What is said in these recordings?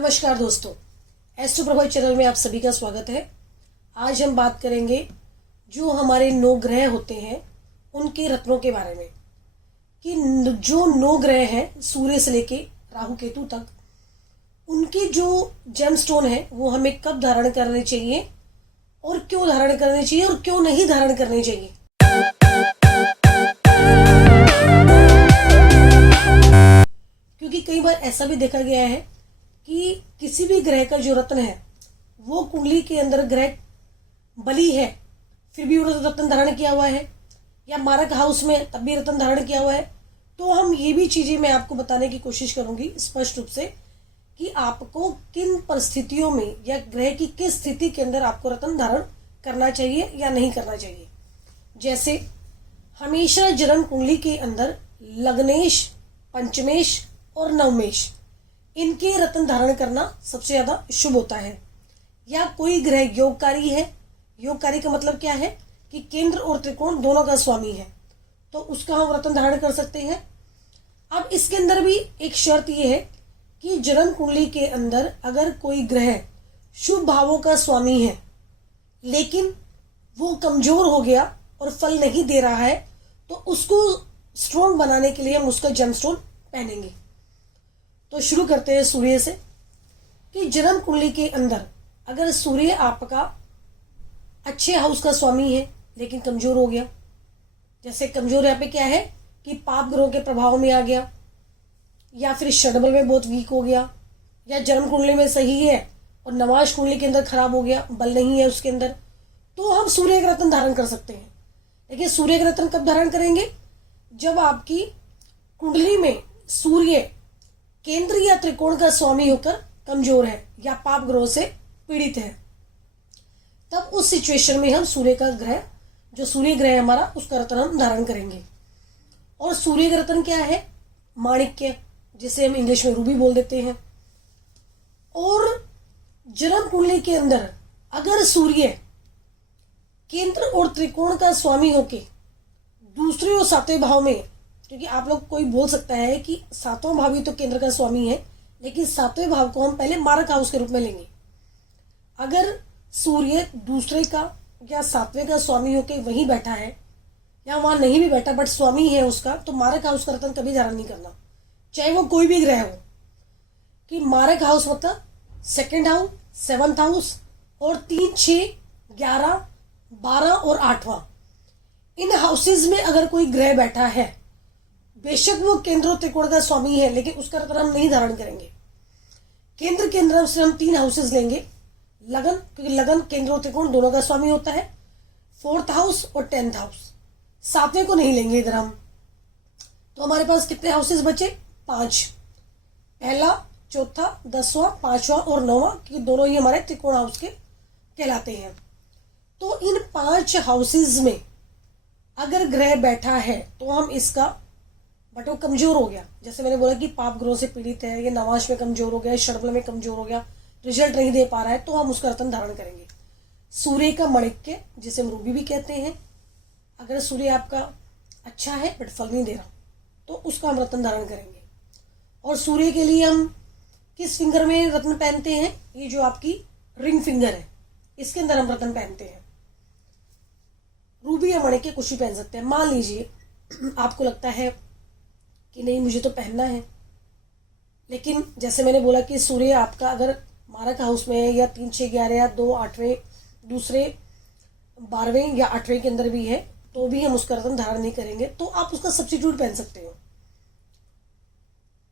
नमस्कार दोस्तों, एस्ट्रो प्रभाव चैनल में आप सभी का स्वागत है। आज हम बात करेंगे जो हमारे 9 ग्रह होते हैं उनके रत्नों के बारे में कि जो 9 ग्रह हैं सूर्य से लेके राहु केतु तक, उनके जो जेमस्टोन है वो हमें कब धारण करने चाहिए और क्यों धारण करने चाहिए और क्यों नहीं धारण करने चाहिए। क्योंकि कई बार ऐसा भी देखा गया है कि किसी भी ग्रह का जो रत्न है वो कुंडली के अंदर ग्रह बली है फिर भी वो रत्न धारण किया हुआ है, या मारक हाउस में तब भी रत्न धारण किया हुआ है। तो हम ये भी चीजें मैं आपको बताने की कोशिश करूंगी स्पष्ट रूप से कि आपको किन परिस्थितियों में या ग्रह की किस स्थिति के अंदर आपको रत्न धारण करना चाहिए या नहीं करना चाहिए। जैसे हमेशा जन्म कुंडली के अंदर लग्नेश, पंचमेश और नवमेश, इनके रत्न धारण करना सबसे ज्यादा शुभ होता है। या कोई ग्रह योगकारी है, योगकारी का मतलब क्या है कि केंद्र और त्रिकोण दोनों का स्वामी है, तो उसका हम रत्न धारण कर सकते हैं। अब इसके अंदर भी एक शर्त यह है कि जन्म कुंडली के अंदर अगर कोई ग्रह शुभ भावों का स्वामी है लेकिन वो कमजोर हो गया और फल नहीं दे रहा है, तो उसको स्ट्रॉन्ग बनाने के लिए हम उसका जेमस्टोन पहनेंगे। तो शुरू करते हैं सूर्य से कि जन्म कुंडली के अंदर अगर सूर्य आपका अच्छे हाउस का स्वामी है लेकिन कमजोर हो गया, जैसे कमजोर यहाँ पे क्या है कि पाप ग्रहों के प्रभाव में आ गया, या फिर षडबल में बहुत वीक हो गया, या जन्म कुंडली में सही है और नवाश कुंडली के अंदर खराब हो गया, बल नहीं है उसके अंदर, तो हम सूर्य का रत्न धारण कर सकते हैं। लेकिन सूर्य का रत्न कब धारण करेंगे? जब आपकी कुंडली में सूर्य केंद्र या त्रिकोण का स्वामी होकर कमजोर है या पाप ग्रह से पीड़ित है, तब उस सिचुएशन में हम सूर्य का ग्रह, जो सूर्य ग्रह है हमारा, उसका रत्न हम धारण करेंगे। और सूर्य का रत्न क्या है? माणिक्य, जिसे हम इंग्लिश में रूबी बोल देते हैं। और जन्म कुंडली के अंदर अगर सूर्य केंद्र और त्रिकोण का स्वामी होके दूसरे और 7वें भाव में, क्योंकि आप लोग कोई बोल सकता है कि 7वां भाव ही तो केंद्र का स्वामी है, लेकिन 7वें भाव को हम पहले मारक हाउस के रूप में लेंगे। अगर सूर्य दूसरे का या 7वें का स्वामी होके वहीं बैठा है या वहां नहीं भी बैठा बट स्वामी है उसका, तो मारक हाउस का रत्न कभी धारण नहीं करना, चाहे वो कोई भी ग्रह हो। कि मारक हाउस मतलब 2nd हाउस, 7th हाउस और 3, 6, 11, 12 और 8वां, इन हाउसेज में अगर कोई ग्रह बैठा है, बेशक वो केंद्र और त्रिकोण का स्वामी है, लेकिन उसका रत्न हम नहीं धारण करेंगे। केंद्र के अंदर से हम 3 हाउसेज लेंगे। लगन, क्योंकि लगन केंद्र और त्रिकोण दोनों का स्वामी होता है, 4th हाउस और 10th हाउस। 7वें को नहीं लेंगे इधर हम। तो हमारे पास कितने हाउसेज बचे? 5। पहला, चौथा, 10वां, 5वां और 9वां, क्योंकि दोनों ही हमारे त्रिकोण हाउस के कहलाते हैं। तो इन 5 हाउसेज में अगर ग्रह बैठा है तो हम इसका, बट वो कमजोर हो गया, जैसे मैंने बोला कि पाप ग्रह से पीड़ित है, या नवाश में कमजोर हो गया, षडबल में कमजोर हो गया, रिजल्ट नहीं दे पा रहा है, तो हम उसका रत्न धारण करेंगे। सूर्य का माणिक्य, जिसे हम रूबी भी कहते हैं, अगर सूर्य आपका अच्छा है बट फल नहीं दे रहा, तो उसका हम रत्न धारण करेंगे। और सूर्य के लिए हम किस फिंगर में रत्न पहनते हैं? ये जो आपकी रिंग फिंगर है, इसके अंदर हम रत्न पहनते हैं। रूबी या माणिक्य कुछ भी पहन सकते हैं। मान लीजिए आपको लगता है कि नहीं मुझे तो पहनना है, लेकिन जैसे मैंने बोला कि सूर्य आपका अगर मारक हाउस में है, या 3, 6, 11 या 2, 8वें, दूसरे 12वें या 8वें के अंदर भी है, तो भी हम उसका रत्न धारण नहीं करेंगे। तो आप उसका सब्स्टिट्यूट पहन सकते हो।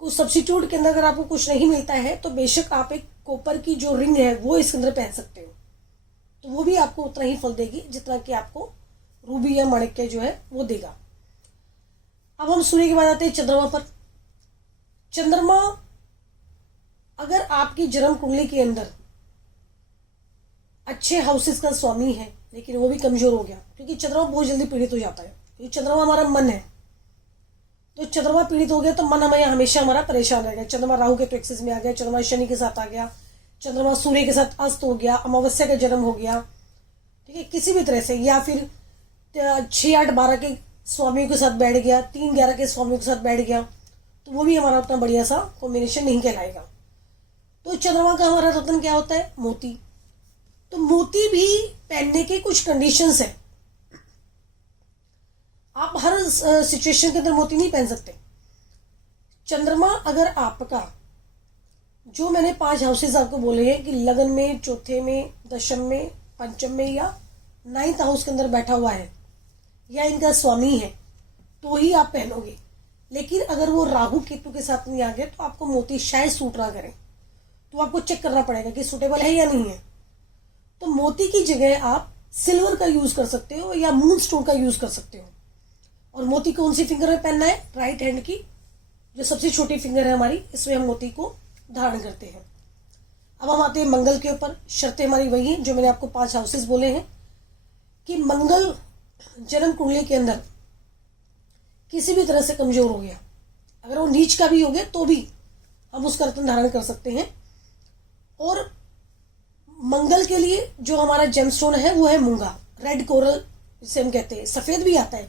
कुछ सब्स्टिट्यूट के अंदर अगर आपको कुछ नहीं मिलता है तो बेशक आप एक कॉपर की जो रिंग है वो इसके अंदर पहन सकते हो, तो वो भी आपको उतना ही फल देगी जितना कि आपको रूबी या माणिक्य जो है वो देगा। अब हम सूर्य के बाद आते हैं चंद्रमा पर। चंद्रमा अगर आपकी जन्म कुंडली के अंदर अच्छे हाउसेस का स्वामी है लेकिन वो भी कमजोर हो गया, क्योंकि चंद्रमा बहुत जल्दी पीड़ित हो जाता है, क्योंकि चंद्रमा हमारा मन है, तो चंद्रमा पीड़ित हो गया तो मन हमें हमेशा हमारा परेशान रहेगा। चंद्रमा राहु के एक्सिस में आ गया, चंद्रमा शनि के साथ आ गया, चंद्रमा सूर्य के साथ अस्त हो गया, अमावस्या का जन्म हो गया, ठीक है, किसी भी तरह से, या फिर 6, 8, 12 के स्वामियों के साथ बैठ गया, 3, 11 के स्वामियों के साथ बैठ गया, तो वो भी हमारा उतना बढ़िया सा कॉम्बिनेशन नहीं कहलाएगा। तो तो चंद्रमा का हमारा रत्न क्या होता है? मोती। तो मोती भी पहनने के कुछ कंडीशंस है। आप हर सिचुएशन के अंदर मोती नहीं पहन सकते। चंद्रमा अगर आपका, जो मैंने 5 हाउसेज आपको बोले हैं कि लगन में, चौथे में, दशम में, पंचम में या 9th हाउस के अंदर बैठा हुआ है या इनका स्वामी है, तो ही आप पहनोगे। लेकिन अगर वो राहु केतु के साथ नहीं आ गए तो आपको मोती शायद सूट ना करें, तो आपको चेक करना पड़ेगा कि सूटेबल है या नहीं है। तो मोती की जगह आप सिल्वर का यूज कर सकते हो या मून स्टोन का यूज कर सकते हो। और मोती कौन सी फिंगर में पहनना है? राइट हैंड की जो सबसे छोटी फिंगर है हमारी, इसमें हम मोती को धारण करते हैं। अब हम आते हैं मंगल के ऊपर। शर्तें हमारी वही हैं जो मैंने आपको 5 हाउसेस बोले हैं कि मंगल जन्म कुंडली के अंदर किसी भी तरह से कमजोर हो गया, अगर वो नीच का भी हो गया तो भी हम उसका रत्न धारण कर सकते हैं। और मंगल के लिए जो हमारा जेमस्टोन है वो है मूंगा, रेड कोरल जिसे हम कहते हैं। सफेद भी आता है।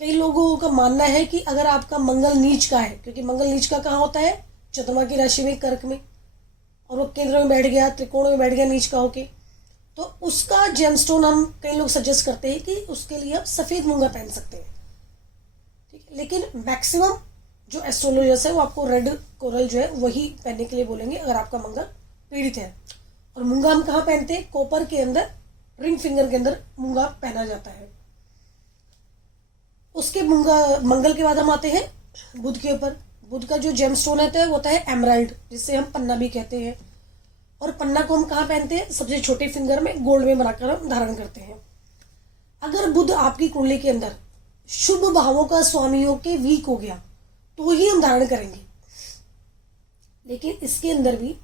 कई लोगों का मानना है कि अगर आपका मंगल नीच का है, क्योंकि मंगल नीच का कहाँ होता है? चंद्रमा की राशि में, कर्क में, और वो केंद्र में बैठ गया, त्रिकोण में बैठ गया नीच का होके, तो उसका जेमस्टोन हम कई लोग सजेस्ट करते हैं कि उसके लिए आप सफेद मूंगा पहन सकते हैं। ठीक है, लेकिन मैक्सिमम जो एस्ट्रोलॉजर्स है वो आपको रेड कोरल जो है वही पहनने के लिए बोलेंगे अगर आपका मंगल पीड़ित है। और मूंगा हम कहाँ पहनते हैं? कॉपर के अंदर, रिंग फिंगर के अंदर मूंगा पहना जाता है। उसके मंगल के बाद हम आते हैं बुध के ऊपर। बुध का जो जेमस्टोन होता है वो होता है एमराल्ड, जिससे हम पन्ना भी कहते हैं। और पन्ना को हम कहाँ पहनते हैं? सबसे छोटे फिंगर में गोल्ड में बनाकर हम धारण करते हैं। अगर बुध आपकी कुंडली के अंदर शुभ भावों का स्वामी होके वीक हो गया तो ही हम धारण करेंगे। लेकिन इसके अंदर भी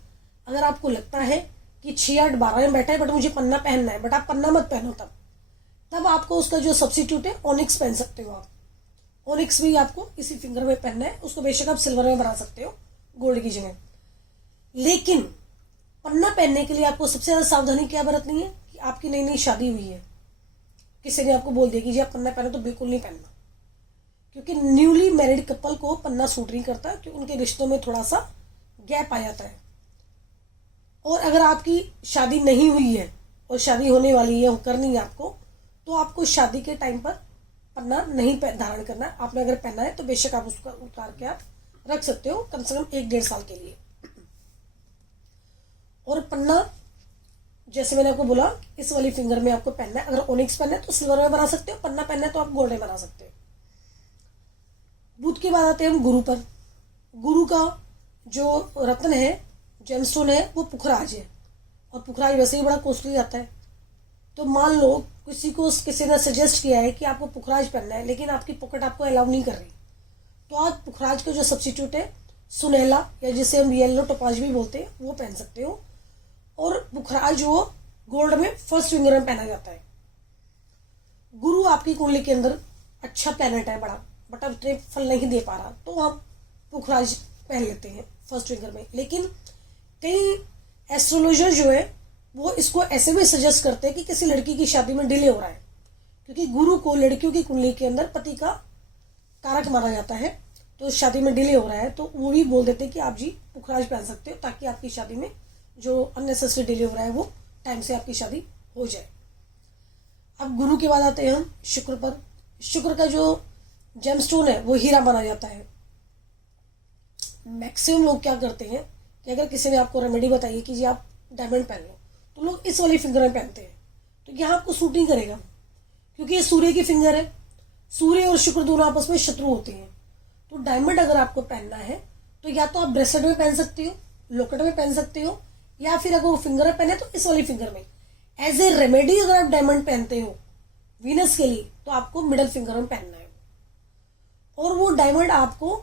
अगर आपको लगता है कि 6, 8, 12 में बैठा है बट मुझे पन्ना पहनना है, बट आप पन्ना मत पहनो, तब आपको उसका जो सब्सिट्यूट है ओनिक्स पहन सकते हो आप। ओनिक्स भी आपको इसी फिंगर में पहनना है। उसको बेशक आप सिल्वर में बना सकते हो गोल्ड की जगह। लेकिन पन्ना पहनने के लिए आपको सबसे ज्यादा सावधानी क्या बरतनी है कि आपकी नई नई शादी हुई है, किसी ने आपको बोल दिया कि जी आप पन्ना पहनो, तो बिल्कुल नहीं पहनना। क्योंकि न्यूली मैरिड कपल को पन्ना सूट नहीं करता, क्योंकि उनके रिश्तों में थोड़ा सा गैप आ जाता है। और अगर आपकी शादी नहीं हुई है और शादी होने वाली है, करनी है आपको, तो आपको शादी के टाइम पर पन्ना नहीं धारण करना है। आपने अगर पहना है तो बेशक आप उसका उतार के आप रख सकते हो कम से कम 1-1.5 साल के लिए। और पन्ना जैसे मैंने आपको बोला इस वाली फिंगर में आपको पहनना है। अगर ओनिक्स पहनना है तो सिल्वर में बना सकते हो, पन्ना पहनना है तो आप गोल्ड में बना सकते हो। बुध के बाद आते हैं हम गुरु पर। गुरु का जो रत्न है, जेमस्टोन है, वो पुखराज है। और पुखराज वैसे ही बड़ा कॉस्टली आता है। तो मान लो किसी ने सजेस्ट किया है कि आपको पुखराज पहनना है, लेकिन आपकी पॉकेट आपको अलाउ नहीं कर रही, तो आप पुखराज का जो सब्सिट्यूट है सुनहला, या जिसे हम येलो टोपाज भी बोलते हैं, वो पहन सकते हो। और पुखराज वो गोल्ड में फर्स्ट फिंगर में पहना जाता है। गुरु आपकी कुंडली के अंदर अच्छा प्लैनेट है बड़ा, बट अब इतने फल नहीं दे पा रहा, तो आप पुखराज पहन लेते हैं फर्स्ट फिंगर में। लेकिन कई एस्ट्रोलॉजर जो है वो इसको ऐसे भी सजेस्ट करते हैं कि किसी लड़की की शादी में डिले हो रहा है, क्योंकि गुरु को लड़कियों की कुंडली के अंदर पति का कारक माना जाता है, तो शादी में डिले हो रहा है, तो वो भी बोल देते हैं कि आप जी पुखराज पहन सकते हो, ताकि आपकी शादी में जो अननेसेसरी डिले हो रहा है वो टाइम से आपकी शादी हो जाए। अब गुरु के बाद आते हैं हम शुक्र पर। शुक्र का जो जेमस्टोन है वो हीरा माना जाता है। मैक्सिमम लोग क्या करते हैं कि अगर किसी ने आपको रेमेडी बताई कि जी आप डायमंड पहन लो, तो लोग इस वाली फिंगर में पहनते हैं, तो यहाँ आपको सूट नहीं करेगा, क्योंकि ये सूर्य की फिंगर है। सूर्य और शुक्र दोनों आपस में शत्रु होते हैं। तो डायमंड अगर आपको पहनना है तो या तो आप ब्रेसलेट में पहन सकते हो, लॉकेट में पहन सकते हो, या फिर अगर वो फिंगर में पहने तो इस वाली फिंगर में। एज ए रेमेडी अगर आप डायमंड पहनते हो वीनस के लिए, तो आपको मिडल फिंगर में पहनना है। और वो डायमंड आपको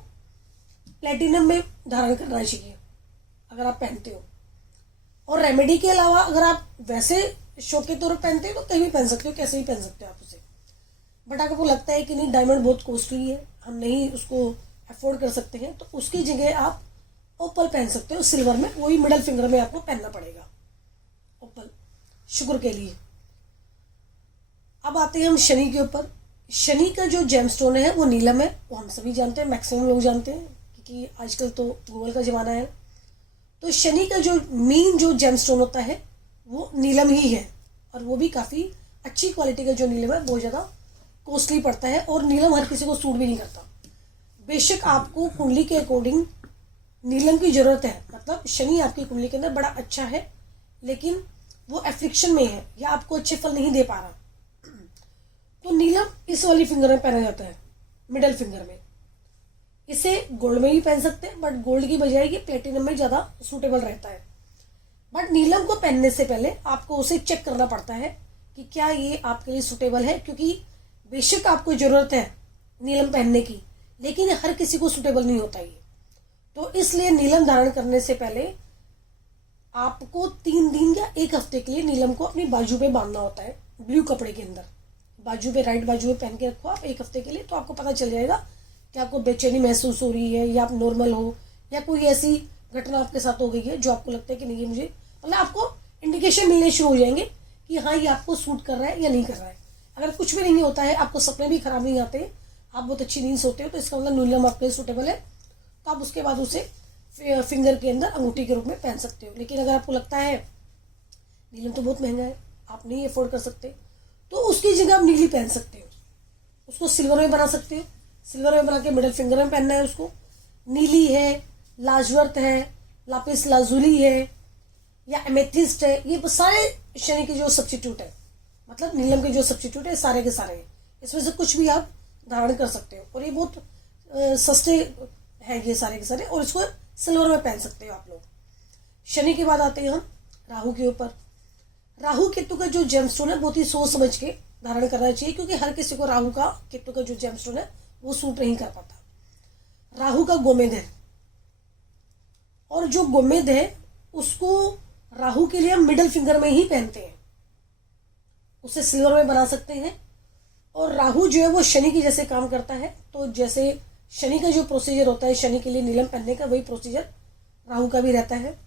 प्लेटिनम में धारण करना चाहिए अगर आप पहनते हो। और रेमेडी के अलावा अगर आप वैसे शौक के तौर पर पहनते हो तो कहीं भी पहन सकते हो, कैसे भी पहन सकते हो आप उसे। बट अगर आपको लगता है कि नहीं डायमंड बहुत कॉस्टली है, हम नहीं उसको अफोर्ड कर सकते हैं, तो उसकी जगह आप ओपल पहन सकते हो सिल्वर में, वही मिडल फिंगर में आपको पहनना पड़ेगा ओपल शुक्र के लिए। अब आते हैं हम शनि के ऊपर। शनि का जो जेमस्टोन है वो नीलम है, वो हम सभी जानते हैं, मैक्सिमम लोग जानते हैं, क्योंकि आजकल तो गूगल का जमाना है। तो शनि का जो मेन जो जेमस्टोन होता है वो नीलम ही है, और वो भी काफ़ी अच्छी क्वालिटी का जो नीलम है, बहुत ज़्यादा कॉस्टली पड़ता है, और नीलम हर किसी को सूट भी नहीं करता। बेशक आपको कुंडली के अकॉर्डिंग नीलम की ज़रूरत है, मतलब शनि आपकी कुंडली के अंदर बड़ा अच्छा है, लेकिन वो एफ्लिक्शन में है या आपको अच्छे फल नहीं दे पा रहा, तो नीलम इस वाली फिंगर में पहना जाता है, मिडल फिंगर में। इसे गोल्ड में भी पहन सकते हैं, बट गोल्ड की बजाय ये प्लेटिनम में ज़्यादा सूटेबल रहता है। बट नीलम को पहनने से पहले आपको उसे चेक करना पड़ता है कि क्या ये आपके लिए सूटेबल है, क्योंकि बेशक आपको ज़रूरत है नीलम पहनने की, लेकिन हर किसी को सूटेबल नहीं होता ये। तो इसलिए नीलम धारण करने से पहले आपको 3 दिन या 1 हफ्ते के लिए नीलम को अपनी बाजू पे बांधना होता है, ब्लू कपड़े के अंदर बाजू पे, राइट बाजू पे पहन के रखो आप 1 हफ्ते के लिए। तो आपको पता चल जाएगा कि आपको बेचैनी महसूस हो रही है, या आप नॉर्मल हो, या कोई ऐसी घटना आपके साथ हो गई है जो आपको लगता है कि नहीं, ये मुझे, मतलब आपको इंडिकेशन मिलने शुरू हो जाएंगे कि हाँ ये आपको सूट कर रहा है या नहीं कर रहा है। अगर कुछ भी नहीं होता है, आपको सपने भी खराब नहीं आते, आप बहुत अच्छी नींद सोते हो, तो इसका मतलब नीलम आपके लिए सूटेबल है। तो आप उसके बाद उसे फिंगर के अंदर अंगूठी के रूप में पहन सकते हो। लेकिन अगर आपको लगता है नीलम तो बहुत महंगा है, आप नहीं अफोर्ड कर सकते, तो उसकी जगह आप नीली पहन सकते हो। उसको सिल्वर में बना सकते हो, सिल्वर में बना के मिडल फिंगर में पहनना है उसको। नीली है, लाजवर्त है, लापिस लाजुली है, या एमेथिस्ट है, ये सारे शनि के जो सब्स्टिट्यूट है, मतलब नीलम के जो सब्स्टिट्यूट है, सारे के सारे हैं। इसमें से कुछ भी आप धारण कर सकते हो, और ये बहुत सस्ते हैं ये सारे के सारे, और इसको सिल्वर में पहन सकते हो आप लोग। शनि के बाद आते हैं हम राहु के ऊपर। राहु केतु का जो जेमस्टोन है बहुत ही सोच समझ के धारण करना चाहिए, क्योंकि हर किसी को राहु का केतु का जो जेमस्टोन है वो सूट नहीं कर पाता। राहु का गोमेद है, और जो गोमेद है उसको राहु के लिए हम मिडल फिंगर में ही पहनते हैं, उसे सिल्वर में बना सकते हैं। और राहु जो है वो शनि की जैसे काम करता है, तो जैसे शनि का जो प्रोसीजर होता है शनि के लिए नीलम पहनने का, वही प्रोसीजर राहु का भी रहता है।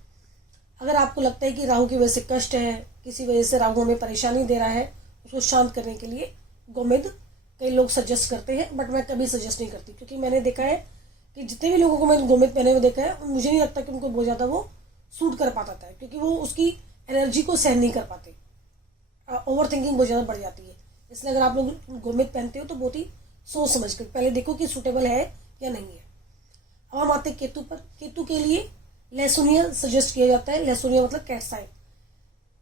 अगर आपको लगता है कि राहु की वजह से कष्ट है, किसी वजह से राहु हमें परेशानी दे रहा है, उसको शांत करने के लिए गोमेद कई लोग सजेस्ट करते हैं, बट मैं कभी सजेस्ट नहीं करती, क्योंकि मैंने देखा है कि जितने भी लोगों को मैंने गोमेद पहने हुए देखा है, मुझे नहीं लगता कि उनको बहुत ज़्यादा वो सूट कर पाता था, क्योंकि वो उसकी एनर्जी को सहन नहीं कर पाते, ओवर थिंकिंग बहुत ज़्यादा बढ़ जाती है। इसलिए अगर आप लोग गोमेद पहनते हो तो बहुत ही सोच समझ कर पहले देखो कि सूटेबल है या नहीं है। अब हम आते हैं केतु पर। केतु के लिए लहसुनिया सजेस्ट किया जाता है, लहसुनिया मतलब कैट्स आई,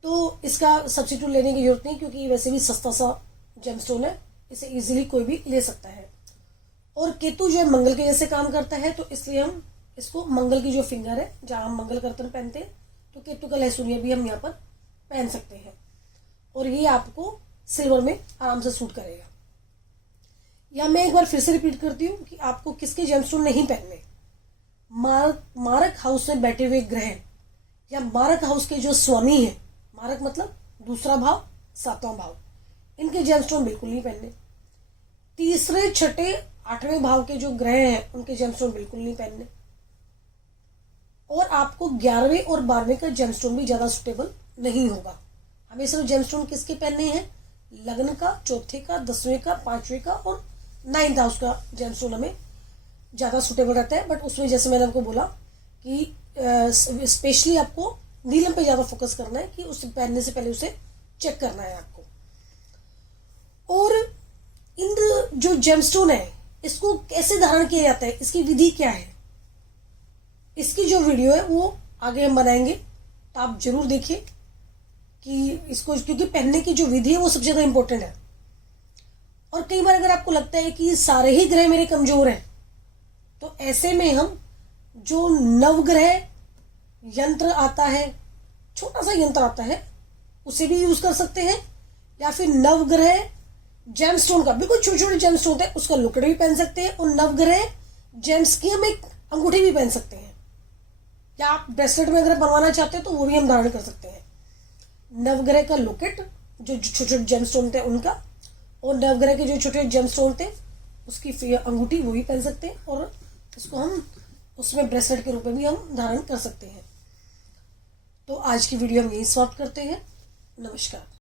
तो इसका सब्स्टिट्यूट लेने की जरूरत नहीं, क्योंकि वैसे भी सस्ता सा जेमस्टोन है, इसे इजीली कोई भी ले सकता है। और केतु जो है मंगल के जैसे काम करता है, तो इसलिए हम इसको मंगल की जो फिंगर है जहाँ हम मंगल करतन पहनते हैं, तो केतु का लहसुनिया भी हम यहाँ पर पहन सकते हैं, और ये आपको सिल्वर में आराम से सूट करेगा। या मैं एक बार फिर से रिपीट करती हूँ कि आपको किसके जेमस्टोन नहीं पहनने। मारक हाउस में बैठे हुए ग्रह, या मारक हाउस के जो स्वामी हैं, मारक मतलब दूसरा भाव, 7वां भाव, इनके जेमस्टोन बिल्कुल नहीं पहनने। तीसरे, छठे, 8वें भाव के जो ग्रह हैं उनके जेमस्टोन बिल्कुल नहीं पहनने। और आपको 11वें और 12वें का जेमस्टोन भी ज्यादा सुटेबल नहीं होगा। हमें सिर्फ जेमस्टोन किसके पहनने हैं, लग्न का, चौथे का, 10वें का, 5वें का और 9th हाउस का जेमस्टोन हमें ज़्यादा सुटेबल रहता है। बट उसमें जैसे मैंने आपको बोला कि स्पेशली आपको नीलम पे ज़्यादा फोकस करना है, कि उसे पहनने से पहले उसे चेक करना है आपको। और इन जो जेमस्टोन है इसको कैसे धारण किया जाता है, इसकी विधि क्या है, इसकी जो वीडियो है वो आगे हम बनाएंगे, तो आप जरूर देखिए कि इसको, क्योंकि पहनने की जो विधि है वो सबसे ज़्यादा इंपॉर्टेंट है। और कई बार अगर आपको लगता है कि सारे ही ग्रह मेरे कमजोर हैं, तो ऐसे में हम जो नवग्रह यंत्र आता है, छोटा सा यंत्र आता है, उसे भी यूज कर सकते हैं, या फिर नवग्रह जेमस्टोन का, बिल्कुल छोटे छोटे जेमस्टोन होते हैं, उसका लुकड़े भी पहन सकते हैं, और नवग्रह जेम्स की हम एक अंगूठी भी पहन सकते हैं, या आप ब्रेसलेट में अगर बनवाना चाहते हैं तो वो भी हम धारण कर सकते हैं। नवग्रह का लॉकेट जो छोटे छोटे जेमस्टोन थे उनका, और नवग्रह के जो छोटे जेमस्टोन थे उसकी अंगूठी वो भी पहन सकते हैं, और उसको हम उसमें ब्रेसलेट के रूप में भी हम धारण कर सकते हैं। तो आज की वीडियो हम यही समाप्त करते हैं। नमस्कार।